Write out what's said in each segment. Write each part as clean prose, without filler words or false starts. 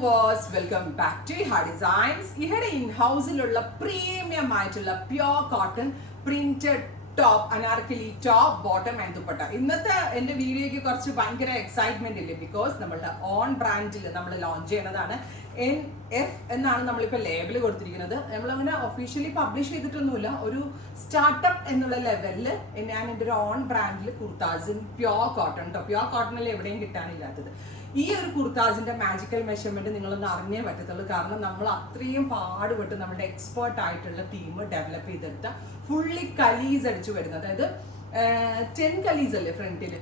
viewers, welcome back to Iha Designs. ഇവിടെ in-houseലുള്ള premium ആയിട്ടുള്ള pure cotton printed top, Anarkali top, bottom and dupatta. ഇന്നത്തെ എന്റെ വീഡിയോയ്ക്ക് കുറച്ച് ഭയങ്കര എക്സൈറ്റ്മെന്റ് ഇല്ലേ, ബിക്കോസ് നമ്മളുടെ ഓൺ ബ്രാൻഡിൽ നമ്മൾ ലോഞ്ച് ചെയ്യുന്നതാണ്. NF എന്നാണ് നമ്മളിപ്പോൾ ലേബിൾ കൊടുത്തിരിക്കുന്നത്. നമ്മളങ്ങനെ ഒഫീഷ്യലി പബ്ലിഷ് ചെയ്തിട്ടൊന്നുമില്ല. ഒരു സ്റ്റാർട്ടപ്പ് എന്നുള്ള ലെവലിൽ ഞാൻ എൻ്റെ ഒരു ഓൺ ബ്രാൻഡിൽ കുർത്താസിൻ പ്യോർ കോട്ടൺ കേട്ടോ, പ്യോർ കോട്ടണിൽ എവിടെയും കിട്ടാനില്ലാത്തത്. ഈ ഒരു കുർത്താസിന്റെ മാജിക്കൽ മെഷർമെന്റ് നിങ്ങളൊന്ന് അറിഞ്ഞേ പറ്റത്തുള്ളൂ. കാരണം നമ്മൾ അത്രയും പാടുപെട്ട് നമ്മുടെ എക്സ്പേർട്ട് ആയിട്ടുള്ള ടീം ഡെവലപ്പ് ചെയ്തെടുത്ത ഫുള്ളി കലീസ് അടിച്ചു വരുന്നത്. അതായത് 10 കലീസ് അല്ലേ ഫ്രണ്ടില്,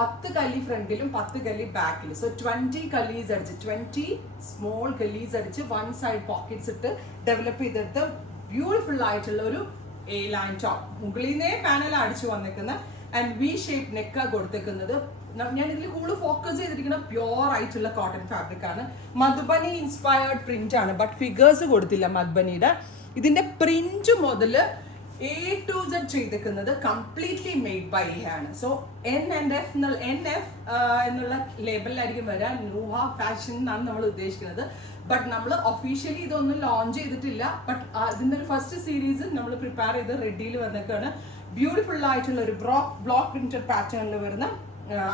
10 കലി ഫ്രണ്ടിലും 10 കലി ബാക്കിലും. സോ 20 കലീസ് അടിച്ച് 20 സ്മോൾ കലീസ് അടിച്ച് വൺ സൈഡ് പോക്കറ്റ്സ് ഇട്ട് ഡെവലപ്പ് ചെയ്തെടുത്ത ബ്യൂട്ടിഫുൾ ആയിട്ടുള്ള ഒരു എ ലൈൻ ടോപ്പ്. മുകളിൽ നിന്നേ പാനൽ അടിച്ചു വന്നേക്കുന്ന ആൻഡ് വി ഷേപ്പ് നെക്ക കൊടുത്തേക്കുന്നത്. ഞാൻ ഇതിൽ കൂടുതൽ ഫോക്കസ് ചെയ്തിരിക്കുന്ന പ്യോർ ആയിട്ടുള്ള കോട്ടൺ ഫാബ്രിക് ആണ്. മധുബനി ഇൻസ്പയർഡ് പ്രിന്റ് ആണ്, ബട്ട് ഫിഗേഴ്സ് കൊടുത്തില്ല മധുബനിയുടെ. ഇതിന്റെ പ്രിന്റ് മുതൽ A to Z ചെയ്തേക്കുന്നത് കംപ്ലീറ്റ്ലി മെയ്ഡ് ബൈ ആണ്. സോ NF എന്നുള്ള ലേബലിലായിരിക്കും വരിക. നൂഹ ഫാഷൻ എന്നാണ് നമ്മൾ ഉദ്ദേശിക്കുന്നത്. ബട്ട് നമ്മൾ ഒഫീഷ്യലി ഇതൊന്നും ലോഞ്ച് ചെയ്തിട്ടില്ല. ബട്ട് ഇതിന്റെ ഒരു ഫസ്റ്റ് സീരീസ് നമ്മൾ പ്രിപ്പയർ ചെയ്ത് റെഡിയിൽ വന്നേക്കാണ്. ബ്യൂട്ടിഫുൾ ആയിട്ടുള്ള ഒരു ബ്ലോക്ക് പ്രിന്റഡ് പാറ്റേണിൽ വരുന്ന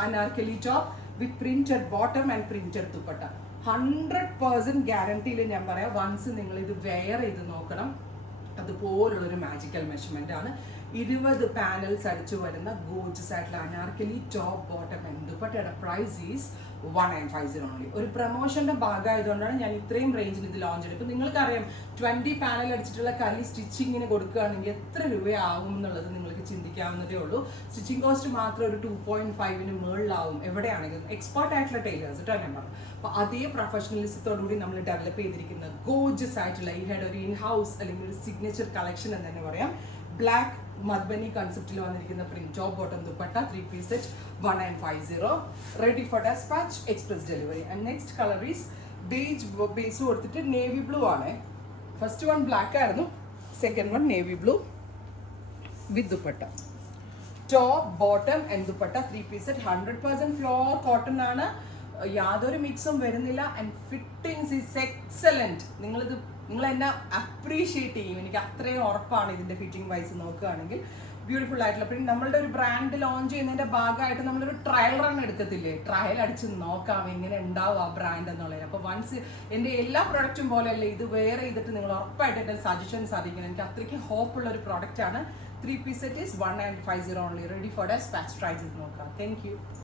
Anarkali top with printed bottom and printed dupatta. 100% ഗ്യാരണ്ടിയിൽ ഞാൻ പറയാം, വൺസ് നിങ്ങൾ ഇത് വെയർ ചെയ്ത് നോക്കണം. അതുപോലുള്ളൊരു മാജിക്കൽ മെഷർമെന്റ് ആണ്. 20 പാനൽസ് അടിച്ചു വരുന്ന ഗോർജസ് ആയിട്ടുള്ള അനാർക്കലി ടോപ്പ് ബോട്ടം ആൻഡ് ദുപ്പട്ടയുടെ പ്രൈസ് ഈസ് 1950 ഓൺലി. ഒരു പ്രൊമോഷന്റെ ഭാഗമായതുകൊണ്ടാണ് ഞാൻ ഇത്രയും റേഞ്ചിൽ ഇത് ലോഞ്ച് ചെയ്തത്. ഇപ്പം നിങ്ങൾക്കറിയാം 20 പാനൽ അടിച്ചിട്ടുള്ള കലി സ്റ്റിച്ചിങ്ങിന് കൊടുക്കുകയാണെങ്കിൽ എത്ര രൂപയാവും എന്നുള്ളത് നിങ്ങൾക്ക് ചിന്തിക്കാവുന്നതേ ഉള്ളൂ. സ്റ്റിച്ചിങ് കോസ്റ്റ് മാത്രം ഒരു 2.5-ന് മുകളിലാവും എവിടെയാണെങ്കിലും. എക്സ്പേർട്ട് ആയിട്ടുള്ള ടൈലേഴ്സ് കേട്ടോ ഞാൻ പറഞ്ഞു. അപ്പോൾ അതേ പ്രൊഫഷണലിസത്തോടുകൂടി നമ്മൾ ഡെവലപ്പ് ചെയ്തിരിക്കുന്ന ഗോർജസ് ആയിട്ടുള്ള ഇഹയുടെ ഒരു ഇൻ ഹൗസ് അല്ലെങ്കിൽ ഒരു സിഗ്നേച്ചർ കളക്ഷൻ എന്ന് തന്നെ പറയാം. ബ്ലാക്ക് മധുബനി കൺസെപ്റ്റിൽ വന്നിരിക്കുന്ന print top bottom dupatta 3 piece set 1950, ready for despatch, express delivery. And next colour is beige base കൊടുത്തിട്ട് നേവി ബ്ലൂ ആണ്. ഫസ്റ്റ് വൺ ബ്ലാക്ക് ആയിരുന്നു, second one navy blue with dupatta. Top bottom and dupatta 3 piece set 100% pure cotton ആണ്. യാതൊരു മിക്സും വരുന്നില്ല. And fittings is excellent. നിങ്ങൾ എന്നെ appreciate ചെയ്യും, എനിക്ക് അത്രയും ഉറപ്പാണ് ഇതിന്റെ ഫിറ്റിംഗ് വൈസ് നോക്കുകയാണെങ്കിൽ. ബ്യൂട്ടിഫുൾ ആയിട്ടുള്ള പിന്നെ നമ്മളുടെ ഒരു ബ്രാൻഡ് ലോഞ്ച് ചെയ്യുന്നതിന്റെ ഭാഗമായിട്ട് നമ്മളൊരു ട്രയൽ റൺ എടുക്കത്തില്ലേ, ട്രയൽ അടിച്ച് നോക്കാം എങ്ങനെ ഉണ്ടാവും ആ ബ്രാൻഡ് എന്നുള്ളത്. അപ്പോൾ വൺസ് എൻ്റെ എല്ലാ പ്രൊഡക്റ്റും പോലെയല്ലേ ഇത് വെയർ ചെയ്തിട്ട് നിങ്ങൾ ഉറപ്പായിട്ട് എൻ്റെ സജഷൻസ് അറിയിക്കണം. എനിക്ക് അത്രയ്ക്ക് ഹോപ്പുള്ള ഒരു പ്രോഡക്റ്റ് ആണ്. 3 piece set is 1950 ഓൺലി, റെഡി ഫോർ ഡെസ്പാച്ച്. ട്രൈ ചെയ്ത് നോക്കാം. Thank U.